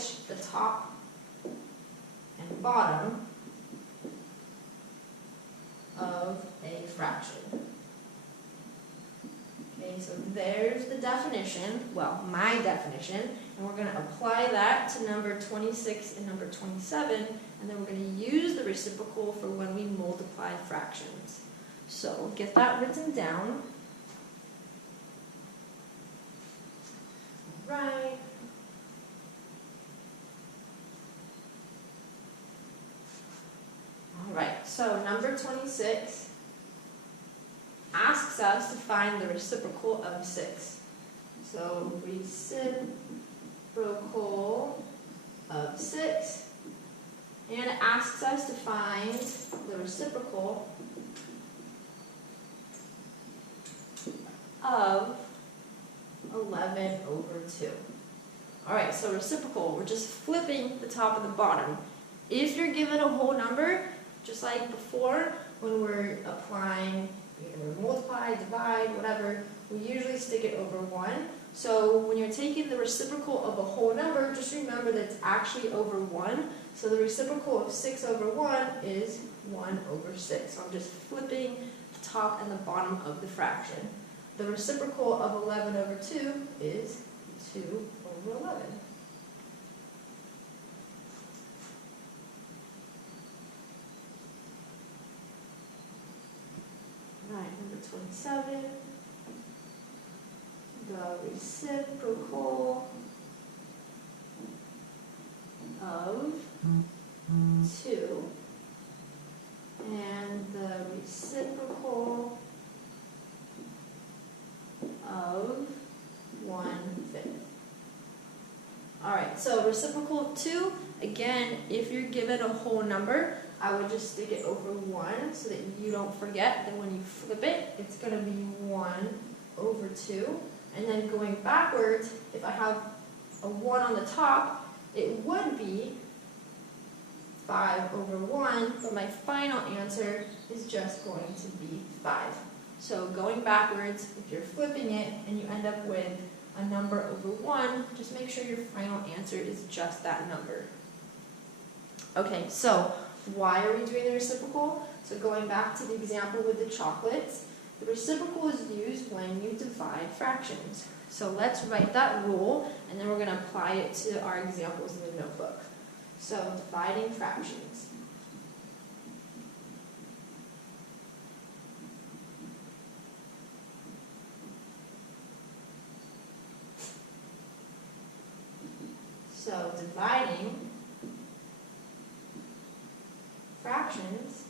switch the top and bottom of a fraction. Okay, so there's the definition, well, my definition, and we're going to apply that to number 26 and number 27, and then we're going to use the reciprocal for when we multiply fractions. So get that written down. Right. All right, so number 26 asks us to find the reciprocal of 6. So reciprocal of 6, and it asks us to find the reciprocal of 11 over 2. All right, so reciprocal, we're just flipping the top and the bottom. If you're given a whole number, just like before, when we're applying either multiply, divide, whatever, we usually stick it over 1. So when you're taking the reciprocal of a whole number, just remember that it's actually over 1. So the reciprocal of 6 over 1 is 1 over 6. So I'm just flipping the top and the bottom of the fraction. The reciprocal of 11 over 2 is 2 over 11. Right, number 27. The reciprocal of 2 and the reciprocal of 1/5. All right, so reciprocal of 2, again, if you're given a whole number, I would just stick it over 1 so that you don't forget that when you flip it, it's going to be 1 over 2. And then going backwards, if I have a 1 on the top, it would be 5 over 1, but my final answer is just going to be 5. So going backwards, if you're flipping it and you end up with a number over 1, just make sure your final answer is just that number. Okay, so why are we doing the reciprocal? So going back to the example with the chocolates, the reciprocal is used when you divide fractions. So let's write that rule, and then we're going to apply it to our examples in the notebook. So dividing fractions. So dividing fractions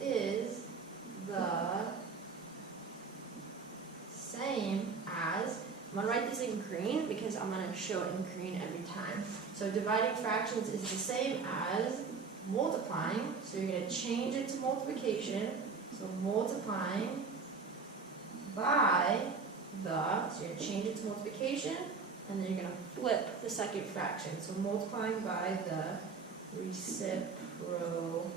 is the same as, I'm going to write this in green because I'm going to show it in green every time. So dividing fractions is the same as multiplying, so you're going to change it to multiplication, so multiplying by the, so you're going to change it to multiplication, and then you're going to flip the second fraction, so multiplying by the reciprocal.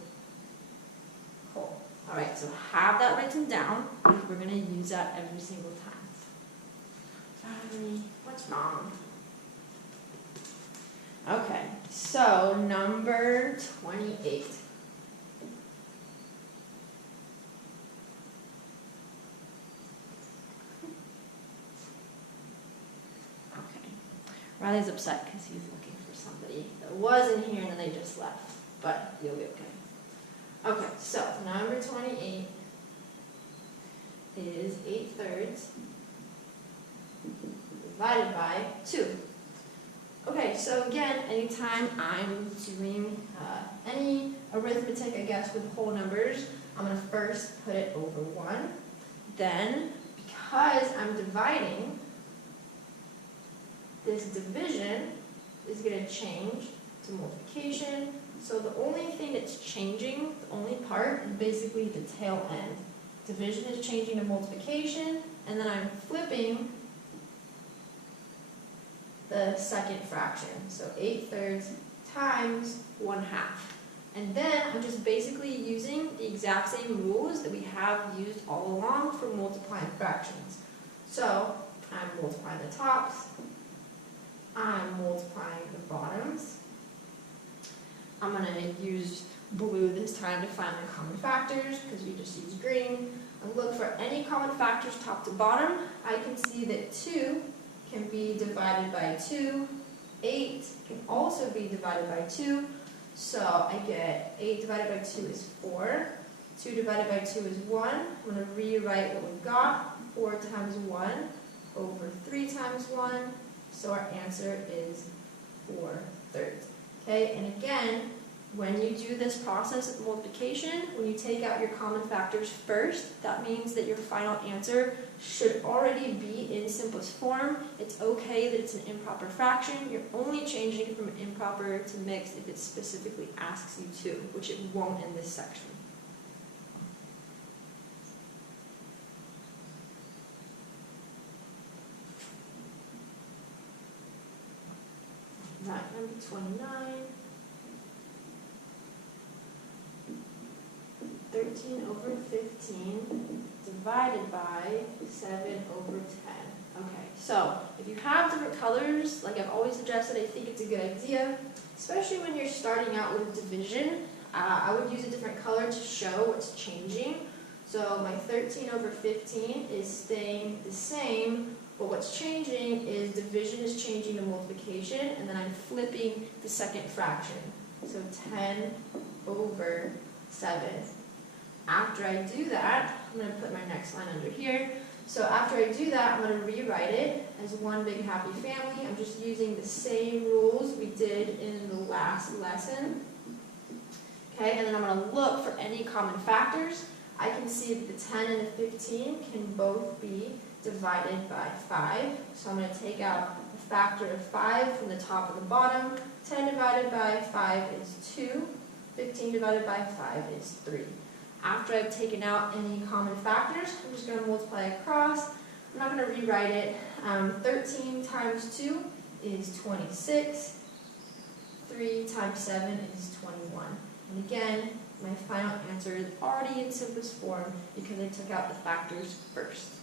Alright, so have that written down, because we're going to use that every single time. Sorry, what's wrong? Okay, so number 28. Riley's upset because he's looking for somebody that was in here and then they just left, but you'll be okay. Okay, so number 28 is 8/3 divided by 2. Okay, so again, anytime I'm doing any arithmetic, I guess, with whole numbers, I'm going to first put it over 1. Then, because I'm dividing, this division is going to change to multiplication. So the only thing that's changing, the only part, is basically the tail end. Division is changing to multiplication, and then I'm flipping the second fraction. So 8/3 times 1/2. And then I'm just basically using the exact same rules that we have used all along for multiplying fractions. So I'm multiplying the tops I'm going to use blue this time to find my common factors because we just used green. And look for any common factors top to bottom. I can see that 2 can be divided by 2. 8 can also be divided by 2. So I get 8 divided by 2 is 4. 2 divided by 2 is 1. I'm going to rewrite what we got. 4 times 1 over 3 times 1. So our answer is 4/3. Okay, and again, when you do this process of multiplication, when you take out your common factors first, that means that your final answer should already be in simplest form. It's okay that it's an improper fraction. You're only changing from improper to mixed if it specifically asks you to, which it won't in this section. Right, number 29. 13 over 15 divided by 7 over 10. Okay, so if you have different colors, like I've always suggested, I think it's a good idea, especially when you're starting out with division. I would use a different color to show what's changing. So my 13 over 15 is staying the same, but what's changing is division is changing to multiplication, and then I'm flipping the second fraction. So 10 over 7. After I do that, I'm going to put my next line under here. So after I do that, I'm going to rewrite it as one big happy family. I'm just using the same rules we did in the last lesson. Okay, and then I'm going to look for any common factors. I can see that the 10 and the 15 can both be divided by 5. So I'm going to take out a factor of 5 from the top and the bottom. 10 divided by 5 is 2. 15 divided by 5 is 3. After I've taken out any common factors, I'm just going to multiply across. I'm not going to rewrite it. 13 times 2 is 26. 3 times 7 is 21. And again, my final answer is already in simplest form because I took out the factors first.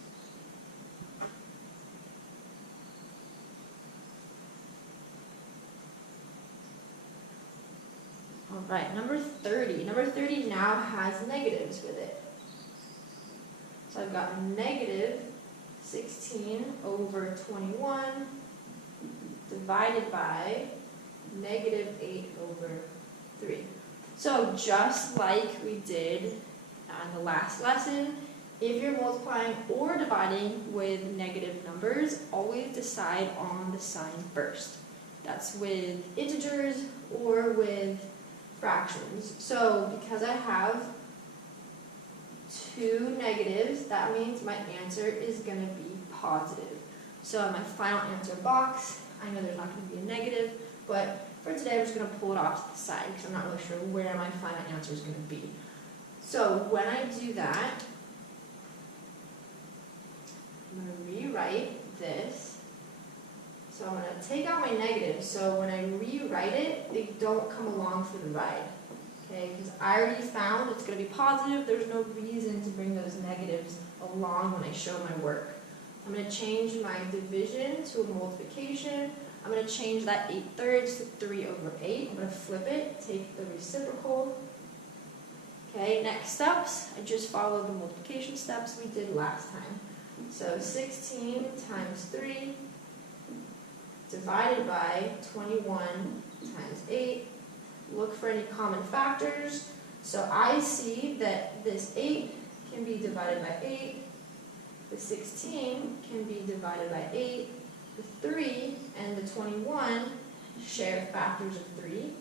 All right, number 30. Number 30 now has negatives with it. So I've got negative 16 over 21 divided by negative 8 over 3. So just like we did in the last lesson, if you're multiplying or dividing with negative numbers, always decide on the sign first. That's with integers or with fractions. So because I have 2 negatives, that means my answer is going to be positive. So in my final answer box, I know there's not going to be a negative, but for today I'm just going to pull it off to the side because I'm not really sure where my final answer is going to be. So when I do that, I'm going to rewrite this. So I'm going to take out my negatives, so when I rewrite it, they don't come along for the ride. Okay, because I already found it's going to be positive, there's no reason to bring those negatives along when I show my work. I'm going to change my division to a multiplication. I'm going to change that 8/3 to 3 over 8. I'm going to flip it, take the reciprocal. Okay, next steps, I just follow the multiplication steps we did last time. So 16 times 3 divided by 21 times 8. Look for any common factors. So I see that this 8 can be divided by 8. The 16 can be divided by 8. The 3 and the 21 share factors of 3.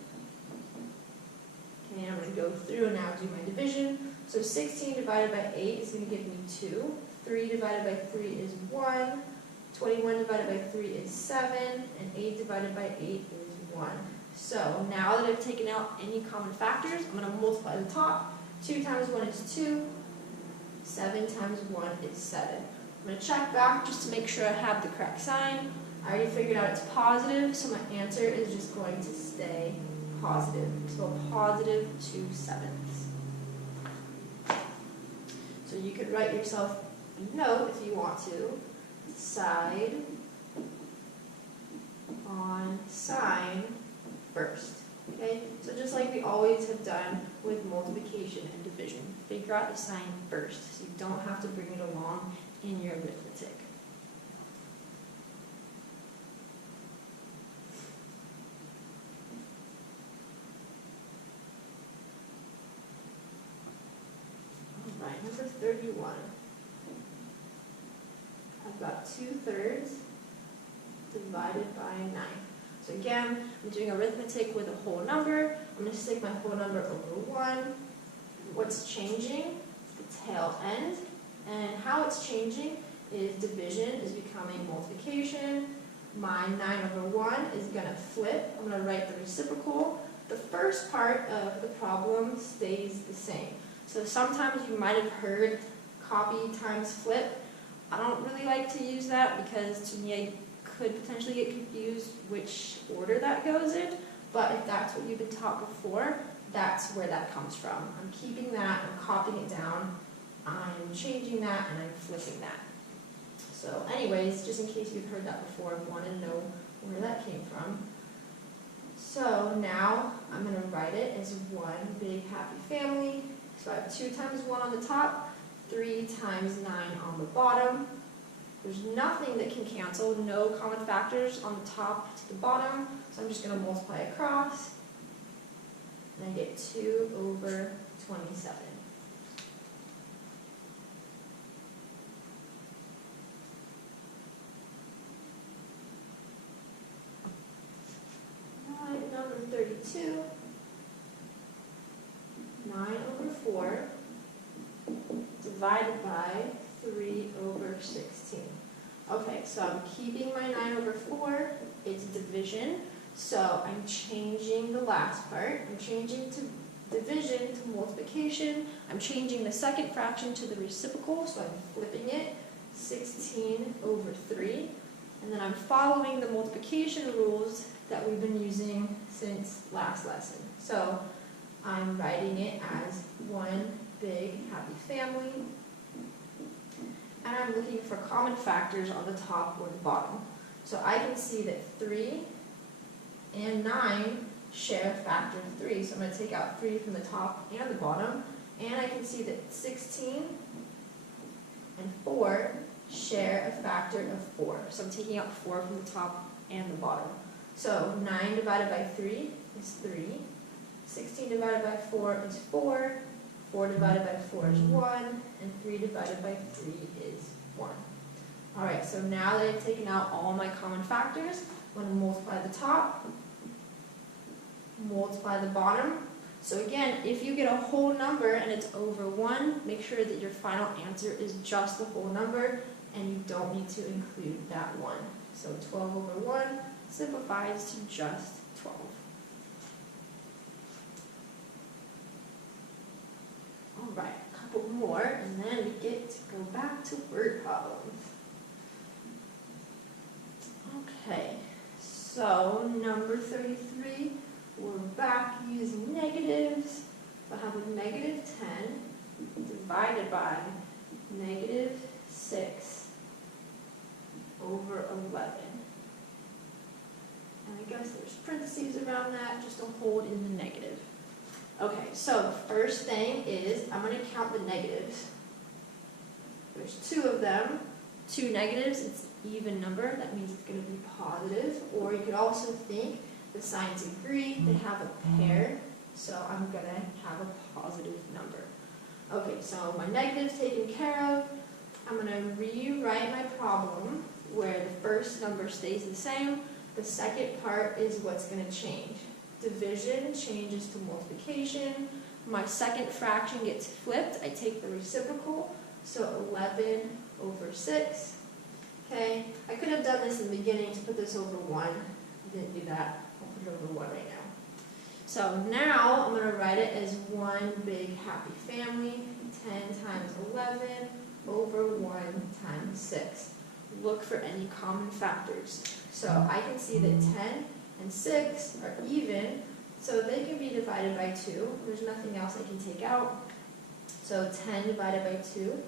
Okay, I'm going to go through and now do my division. So 16 divided by 8 is going to give me 2. 3 divided by 3 is 1. 21 divided by 3 is 7. And 8 divided by 8 is 1. So now that I've taken out any common factors, I'm going to multiply the top. 2 times 1 is 2. 7 times 1 is 7. I'm going to check back just to make sure I have the correct sign. I already figured out it's positive, so my answer is just going to stay positive. So positive 2/7. So you could write yourself a note if you want to. Decide on sign first. Okay, so just like we done with multiplication and division. Figure out the sign first, so you don't have to bring it along in your arithmetic. All right, number 31. I've got 2/3 divided by 9. So again, I'm doing arithmetic with a whole number. I'm going to stick my whole number over 1. What's changing? The tail end. And how it's changing is division is becoming multiplication. My 9/1 is going to flip. I'm going to write the reciprocal. The first part of the problem stays the same. So sometimes you might have heard copy times flip. I don't really like to use that because to me I could potentially get confused which order that goes in, but if that's what you've been taught before, that's where that comes from. I'm keeping that, I'm copying it down, I'm changing that, and I'm flipping that. So anyways, just in case you've heard that before, I want to know where that came from. So now I'm going to write it as one big happy family. So I have 2 times 1 on the top, 3 times 9 on the bottom. There's nothing that can cancel, no common factors on the top to the bottom, so I'm just going to multiply across, and I get 2/27. Number 32, 9/4 divided by 3/16. Okay, so I'm keeping my 9/4, it's division, so I'm changing the last part. I'm changing to division to multiplication. I'm changing the second fraction to the reciprocal, so I'm flipping it, 16/3. And then I'm following the multiplication rules that we've been using since last lesson. So I'm writing it as one big happy family. And I'm looking for common factors on the top or the bottom. So I can see that 3 and 9 share a factor of 3. So I'm going to take out 3 from the top and the bottom. And I can see that 16 and 4 share a factor of 4. So I'm taking out 4 from the top and the bottom. So 9 divided by 3 is 3. 16 divided by 4 is 4. 4 divided by 4 is 1, and 3 divided by 3 is 1. All right, so now that I've taken out all my common factors, I'm going to multiply the top, multiply the bottom. So again, if you get a whole number and it's over 1, make sure that your final answer is just the whole number, and you don't need to include that 1. So 12/1 simplifies to just 12. All right, a couple more, and then we get to go back to word problems. Okay, so number 33, we're back using negatives. So I have a -10 divided by -6/11. And I guess there's parentheses around that just to hold in the negative. Okay, so the first thing is I'm going to count the negatives. There's 2 of them, 2 negatives, it's an even number, that means it's going to be positive. Or you could also think the signs agree, they have a pair, so I'm going to have a positive number. Okay, so my negative's taken care of. I'm going to rewrite my problem where the first number stays the same. The second part is what's going to change. Division changes to multiplication. My second fraction gets flipped. I take the reciprocal, so 11/6. Okay, I could have done this in the beginning to put this over 1. I didn't do that. I'll put it over 1 right now. So now I'm going to write it as one big happy family. 10 times 11/1 times 6. Look for any common factors. So I can see that 10 and 6 are even, so they can be divided by 2. There's nothing else I can take out. So 10 divided by 2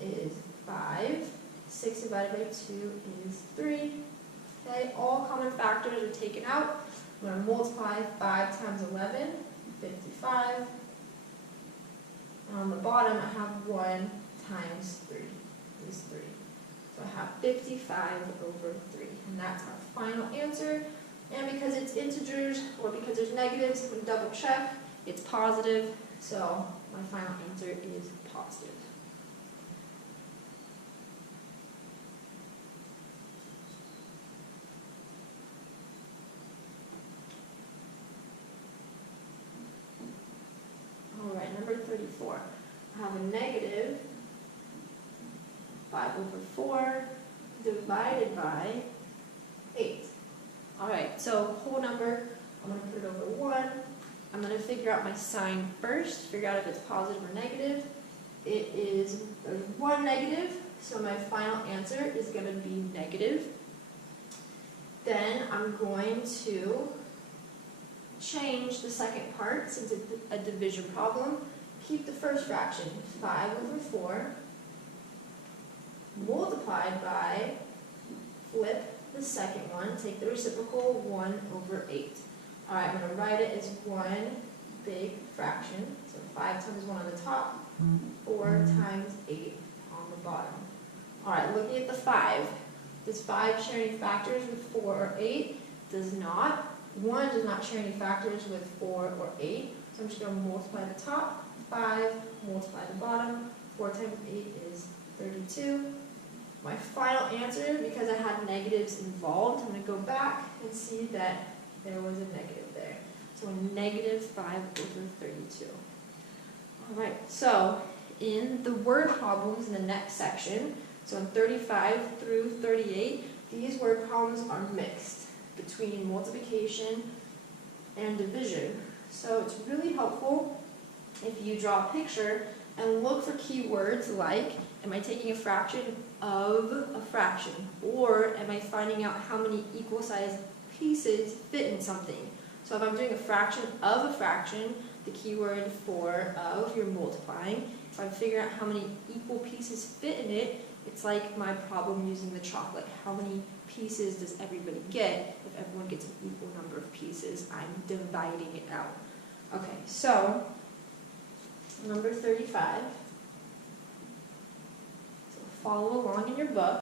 is 5. 6 divided by 2 is 3. Okay, all common factors are taken out. I'm going to multiply 5 times 11. 55. And on the bottom, I have 1 times 3 is 3. So I have 55 over 3. And that's our final answer. And because it's integers, or because there's negatives, I'm going to double check. It's positive. So my final answer is positive. Alright, number 34. I have a negative 5 over 4 divided by 8. Alright, so whole number, I'm going to put it over 1. I'm going to figure out my sign first, figure out if it's positive or negative. There's 1 negative, so my final answer is going to be negative. Then I'm going to change the second part, since it's a division problem. Keep the first fraction, 5 over 4, multiplied by, flip the second one, take the reciprocal, 1 over 8. Alright, I'm going to write it as one big fraction, so 5 times 1 on the top, 4 times 8 on the bottom. Alright, looking at the 5. Does 5 share any factors with 4 or 8? Does not. 1 does not share any factors with 4 or 8. So I'm just going to multiply the top, 5, multiply the bottom. 4 times 8 is 32. My final answer, because I had negatives involved, I'm going to go back and see that there was a negative there. So a negative 5 over 32. Alright, so in the word problems in the next section, so in 35 through 38, these word problems are mixed between multiplication and division. So it's really helpful if you draw a picture and look for keywords like, am I taking a fraction of a fraction? Or am I finding out how many equal sized pieces fit in something? So if I'm doing a fraction of a fraction, the keyword for of, you're multiplying. If I figure out how many equal pieces fit in it, it's like my problem using the chocolate. How many pieces does everybody get? If everyone gets an equal number of pieces, I'm dividing it out. Okay, so number 35. So follow along in your book.